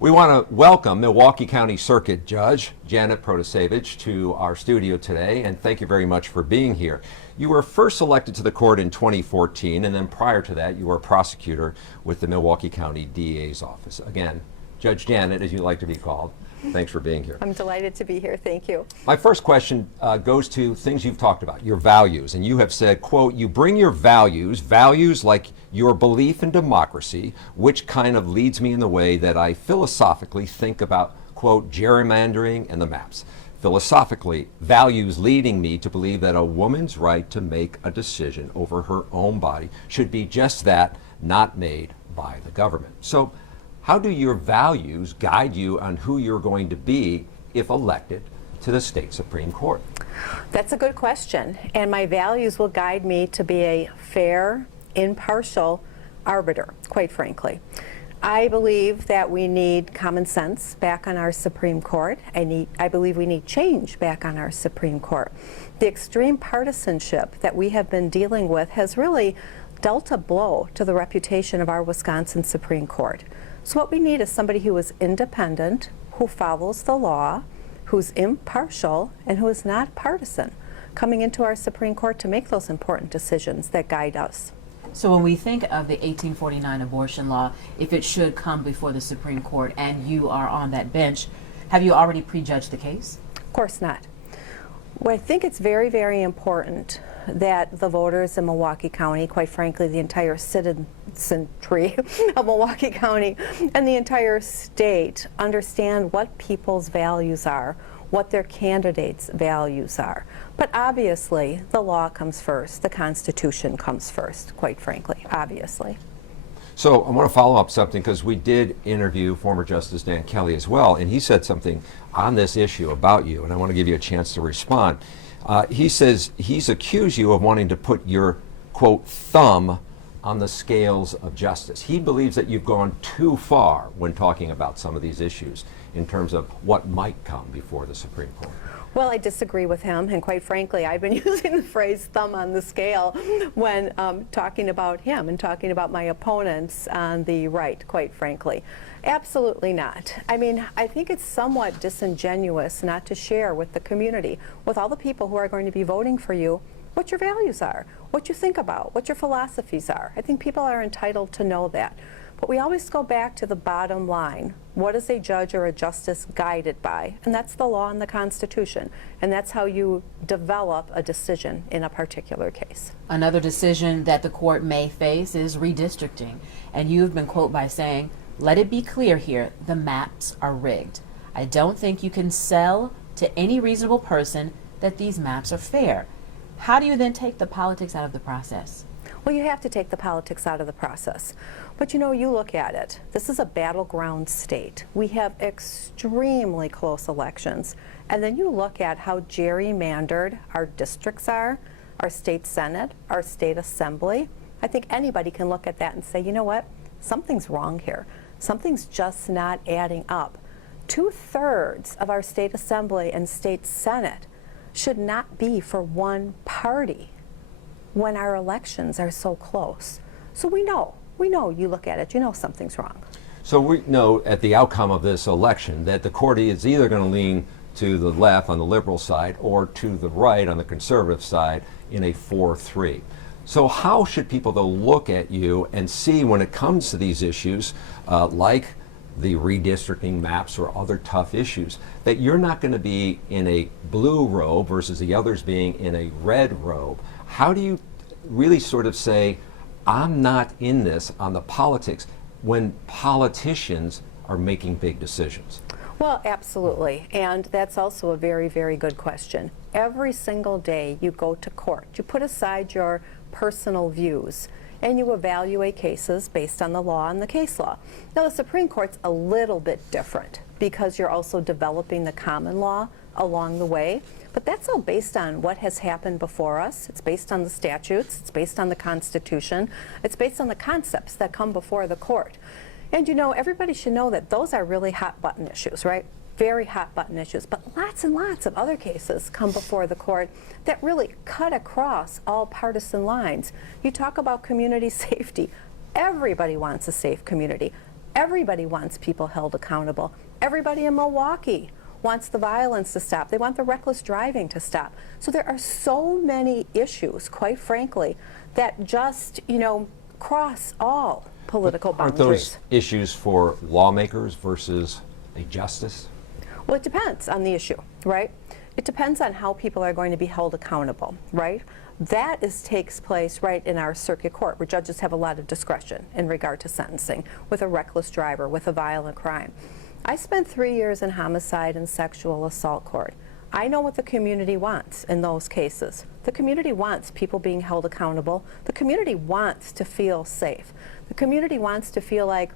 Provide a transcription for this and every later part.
We want to welcome Milwaukee County Circuit Judge Janet Protasiewicz to our studio today, and thank you very much for being here. You were first elected to the court in 2014, and then prior to that, you were a prosecutor with the Milwaukee County DA's office. Again, Judge Janet, as you like to be called, thanks for being here. I'm delighted to be here. Thank you. My first question goes to things you've talked about, your values. And you have said, quote, you bring your values like your belief in democracy, which kind of leads me in the way that I philosophically think about, quote, gerrymandering and the maps. Philosophically, values leading me to believe that a woman's right to make a decision over her own body should be just that, not made by the government. So how do your values guide you on who you're going to be if elected to the state Supreme Court? That's a good question. And my values will guide me to be a fair, impartial arbiter, quite frankly. I believe that we need common sense back on our Supreme Court. I believe we need change back on our Supreme Court. The extreme partisanship that we have been dealing with has really dealt a blow to the reputation of our Wisconsin Supreme Court. So what we need is somebody who is independent, who follows the law, who's impartial, and who is not partisan, coming into our Supreme Court to make those important decisions that guide us. So when we think of the 1849 abortion law, if it should come before the Supreme Court and you are on that bench, have you already prejudged the case? Of course not. Well, I think it's very, very important that the voters in Milwaukee County, quite frankly, the entire citizenry of Milwaukee County and the entire state understand what people's values are, what their candidates' values are. But obviously, the law comes first, the Constitution comes first, quite frankly, obviously. So I want to follow up something, because we did interview former Justice Dan Kelly as well, and he said something on this issue about you, and I want to give you a chance to respond. He says he's accused you of wanting to put your, quote, thumb on the scales of justice. He believes that you've gone too far when talking about some of these issues in terms of what might come before the Supreme Court. Well, I disagree with him, and quite frankly, I've been using the phrase thumb on the scale when talking about him and talking about my opponents on the right, quite frankly. Absolutely not. I mean, I think it's somewhat disingenuous not to share with the community, with all the people who are going to be voting for you, what your values are, what you think about, what your philosophies are. I think people are entitled to know that. But we always go back to the bottom line. What is a judge or a justice guided by? And that's the law and the Constitution. And that's how you develop a decision in a particular case. Another decision that the court may face is redistricting. And you've been quoted by saying, let it be clear here, the maps are rigged. I don't think you can sell to any reasonable person that these maps are fair. How do you then take the politics out of the process? Well, you have to take the politics out of the process. But you know, you look at it. This is a battleground state. We have extremely close elections. And then you look at how gerrymandered our districts are, our state senate, our state assembly. I think anybody can look at that and say, you know what? Something's wrong here. Something's just not adding up. 2/3 of our state assembly and state senate should not be for one party when our elections are so close. So we know, you look at it, you know something's wrong. So we know at the outcome of this election that the court is either going to lean to the left on the liberal side or to the right on the conservative side in a 4-3. So how should people though look at you and see when it comes to these issues like the redistricting maps or other tough issues, that you're not going to be in a blue robe versus the others being in a red robe? How do you really sort of say, I'm not in this on the politics when politicians are making big decisions? Well, absolutely. And that's also a very, very good question. Every single day you go to court, you put aside your personal views and you evaluate cases based on the law and the case law. Now, the Supreme Court's a little bit different because you're also developing the common law along the way. But that's all based on what has happened before us. It's based on the statutes. It's based on the Constitution. It's based on the concepts that come before the court. And you know, everybody should know that those are really hot button issues, right? Very hot button issues. But lots and lots of other cases come before the court that really cut across all partisan lines. You talk about community safety. Everybody wants a safe community. Everybody wants people held accountable. Everybody in Milwaukee wants the violence to stop. They want the reckless driving to stop. So there are so many issues, quite frankly, that just, cross all political Aren't boundaries. those issues for lawmakers versus a justice? Well, it depends on the issue, right? It depends on how people are going to be held accountable, right? That takes place right in our circuit court, where judges have a lot of discretion in regard to sentencing with a reckless driver, with a violent crime. I spent 3 years in homicide and sexual assault court. I know what the community wants in those cases. The community wants people being held accountable. The community wants to feel safe. The community wants to feel like,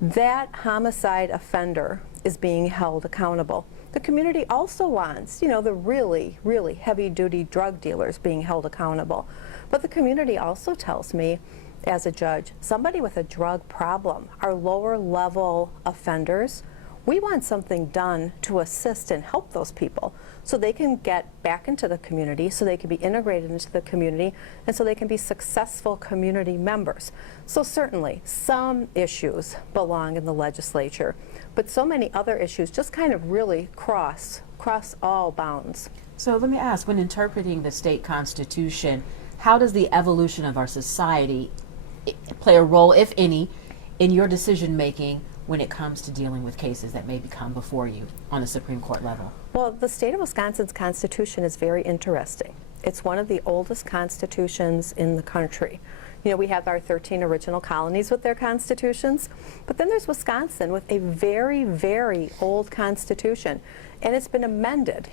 that homicide offender is being held accountable. The community also wants, the really, really heavy-duty drug dealers being held accountable. But the community also tells me, as a judge, somebody with a drug problem, our lower-level offenders, we want something done to assist and help those people so they can get back into the community, so they can be integrated into the community, and so they can be successful community members. So certainly, some issues belong in the legislature, but so many other issues just kind of really cross all bounds. So let me ask, when interpreting the state constitution, how does the evolution of our society play a role, if any, in your decision making when it comes to dealing with cases that may come before you on the Supreme Court level? Well, the state of Wisconsin's constitution is very interesting. It's one of the oldest constitutions in the country. We have our 13 original colonies with their constitutions, but then there's Wisconsin with a very, very old constitution. And it's been amended,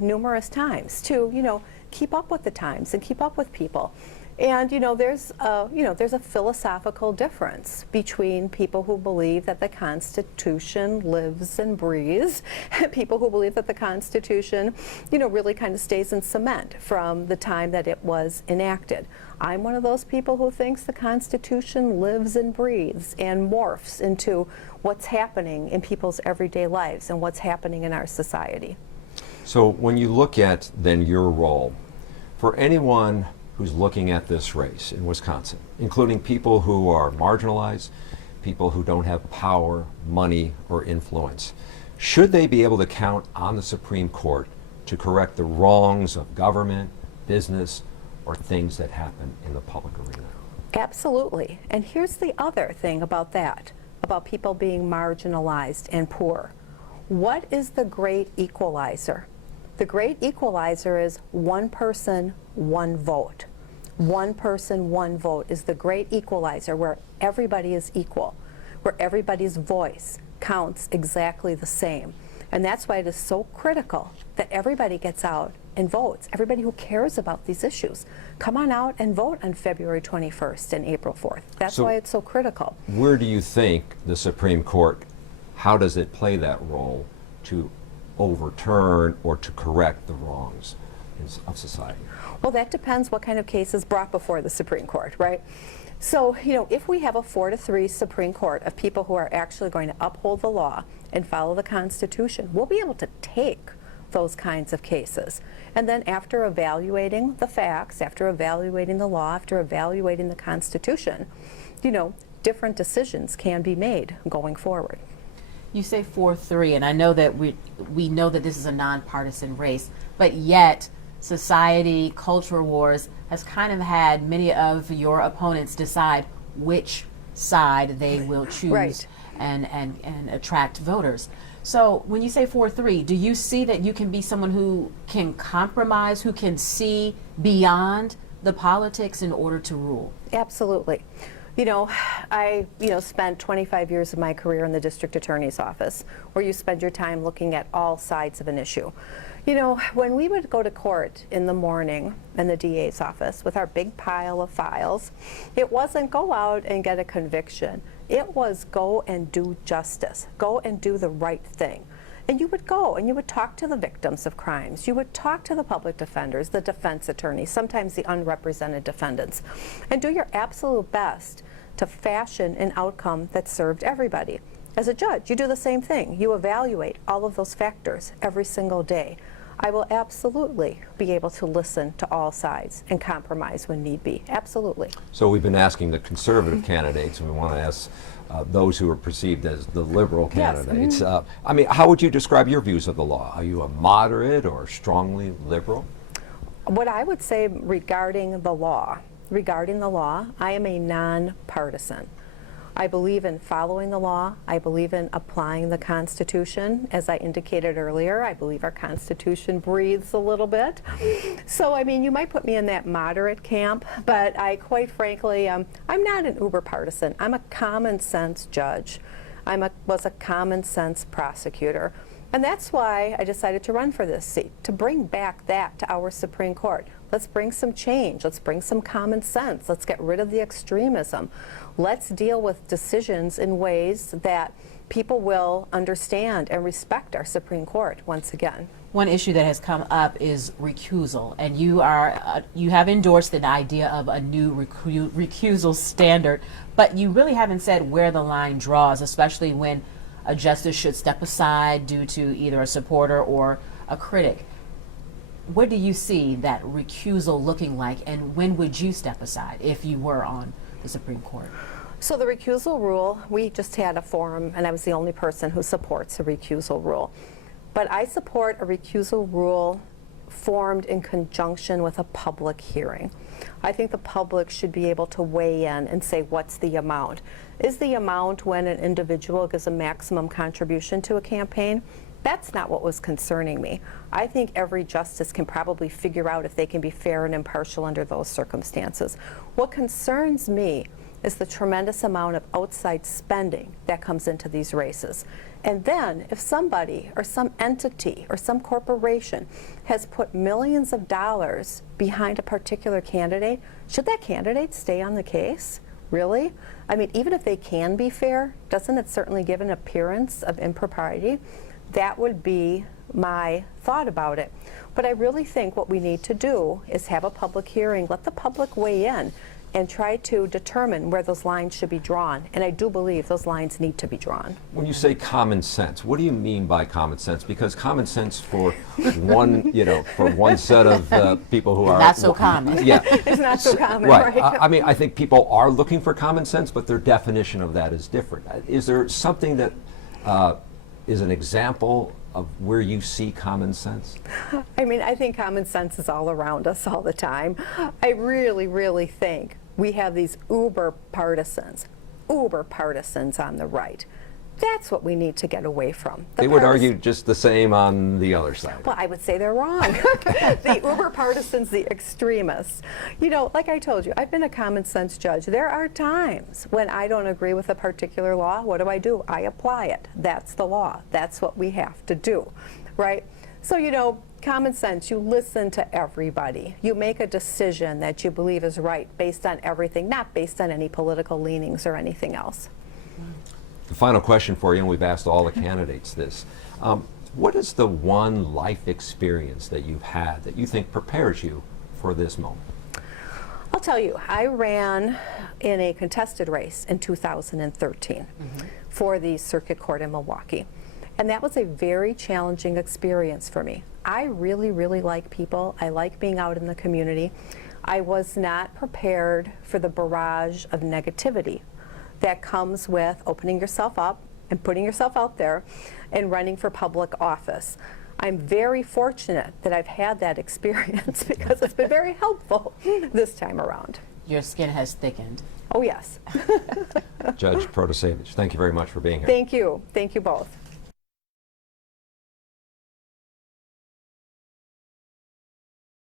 numerous times to, keep up with the times and keep up with people. And there's a philosophical difference between people who believe that the Constitution lives and breathes, and people who believe that the Constitution, really kind of stays in cement from the time that it was enacted. I'm one of those people who thinks the Constitution lives and breathes and morphs into what's happening in people's everyday lives and what's happening in our society. So when you look at then your role, for anyone who's looking at this race in Wisconsin, including people who are marginalized, people who don't have power, money, or influence, should they be able to count on the Supreme Court to correct the wrongs of government, business, or things that happen in the public arena? Absolutely. And here's the other thing about that, about people being marginalized and poor. What is the great equalizer? The great equalizer is one person, one vote. One person, one vote is the great equalizer, where everybody is equal, where everybody's voice counts exactly the same. And that's why it is so critical that everybody gets out and votes. Everybody who cares about these issues, come on out and vote on February 21st and April 4th. That's why it's so critical. Where do you think the Supreme Court, how does it play that role to overturn or to correct the wrongs of society? Well, that depends what kind of case is brought before the Supreme Court, right? So, if we have a 4-3 Supreme Court of people who are actually going to uphold the law and follow the Constitution, we'll be able to take those kinds of cases. And then after evaluating the facts, after evaluating the law, after evaluating the Constitution, different decisions can be made going forward. You say 4-3, and I know that we know that this is a nonpartisan race, but yet society, culture wars has kind of had many of your opponents decide which side they will choose Right. and attract voters. So when you say 4-3, do you see that you can be someone who can compromise, who can see beyond the politics in order to rule? Absolutely. I spent 25 years of my career in the district attorney's office, where you spend your time looking at all sides of an issue. When we would go to court in the morning in the DA's office with our big pile of files, it wasn't go out and get a conviction. It was go and do justice, go and do the right thing. And you would go and you would talk to the victims of crimes. You would talk to the public defenders, the defense attorneys, sometimes the unrepresented defendants, and do your absolute best to fashion an outcome that served everybody. As a judge, you do the same thing. You evaluate all of those factors every single day. I will absolutely be able to listen to all sides and compromise when need be. Absolutely. So we've been asking the conservative candidates, and we want to ask those who are perceived as the liberal Yes, candidates. I mean, how would you describe your views of the law? Are you a moderate or strongly liberal? What I would say regarding the law, I am a nonpartisan. I believe in following the law. I believe in applying the Constitution. As I indicated earlier, I believe our Constitution breathes a little bit. So, I mean, you might put me in that moderate camp, but I quite frankly, I'm not an uber partisan. I'm a common sense judge. Was a common sense prosecutor. And that's why I decided to run for this seat, to bring back that to our Supreme Court. Let's bring some change. Let's bring some common sense. Let's get rid of the extremism. Let's deal with decisions in ways that people will understand and respect our Supreme Court once again. One issue that has come up is recusal, and you have endorsed the idea of a new recusal standard, but you really haven't said where the line draws, especially when a justice should step aside due to either a supporter or a critic. What do you see that recusal looking like, and when would you step aside if you were on the Supreme Court? So the recusal rule, we just had a forum, and I was the only person who supports a recusal rule. But I support a recusal rule formed in conjunction with a public hearing. I think the public should be able to weigh in and say, what's the amount? Is the amount when an individual gives a maximum contribution to a campaign? That's not what was concerning me. I think every justice can probably figure out if they can be fair and impartial under those circumstances. What concerns me is the tremendous amount of outside spending that comes into these races. And then if somebody or some entity or some corporation has put millions of dollars behind a particular candidate, should that candidate stay on the case? Really? I mean, even if they can be fair, doesn't it certainly give an appearance of impropriety? That would be my thought about it. But I really think what we need to do is have a public hearing, let the public weigh in, and try to determine where those lines should be drawn. And I do believe those lines need to be drawn. When you say common sense, what do you mean by common sense? Because common sense for one, for one set of people who are not so common. Yeah, It's not so common, right. right? I mean, I think people are looking for common sense, but their definition of that is different. Is there something that is an example of where you see common sense? I mean, I think common sense is all around us all the time. I really, really think we have these uber partisans on the right. That's what we need to get away from. They would argue just the same on the other side. Well, I would say they're wrong. The uber partisans, the extremists. You know, like I told you, I've been a common sense judge. There are times when I don't agree with a particular law. What do? I apply it. That's the law. That's what we have to do, right? So, common sense, you listen to everybody. You make a decision that you believe is right based on everything, not based on any political leanings or anything else. The final question for you, and we've asked all the candidates this. What is the one life experience that you've had that you think prepares you for this moment? I'll tell you, I ran in a contested race in 2013 for the circuit court in Milwaukee. And that was a very challenging experience for me. I really, really like people. I like being out in the community. I was not prepared for the barrage of negativity that comes with opening yourself up and putting yourself out there and running for public office. I'm very fortunate that I've had that experience because it's been very helpful this time around. Your skin has thickened. Oh, yes. Judge Protasiewicz, thank you very much for being here. Thank you. Thank you both.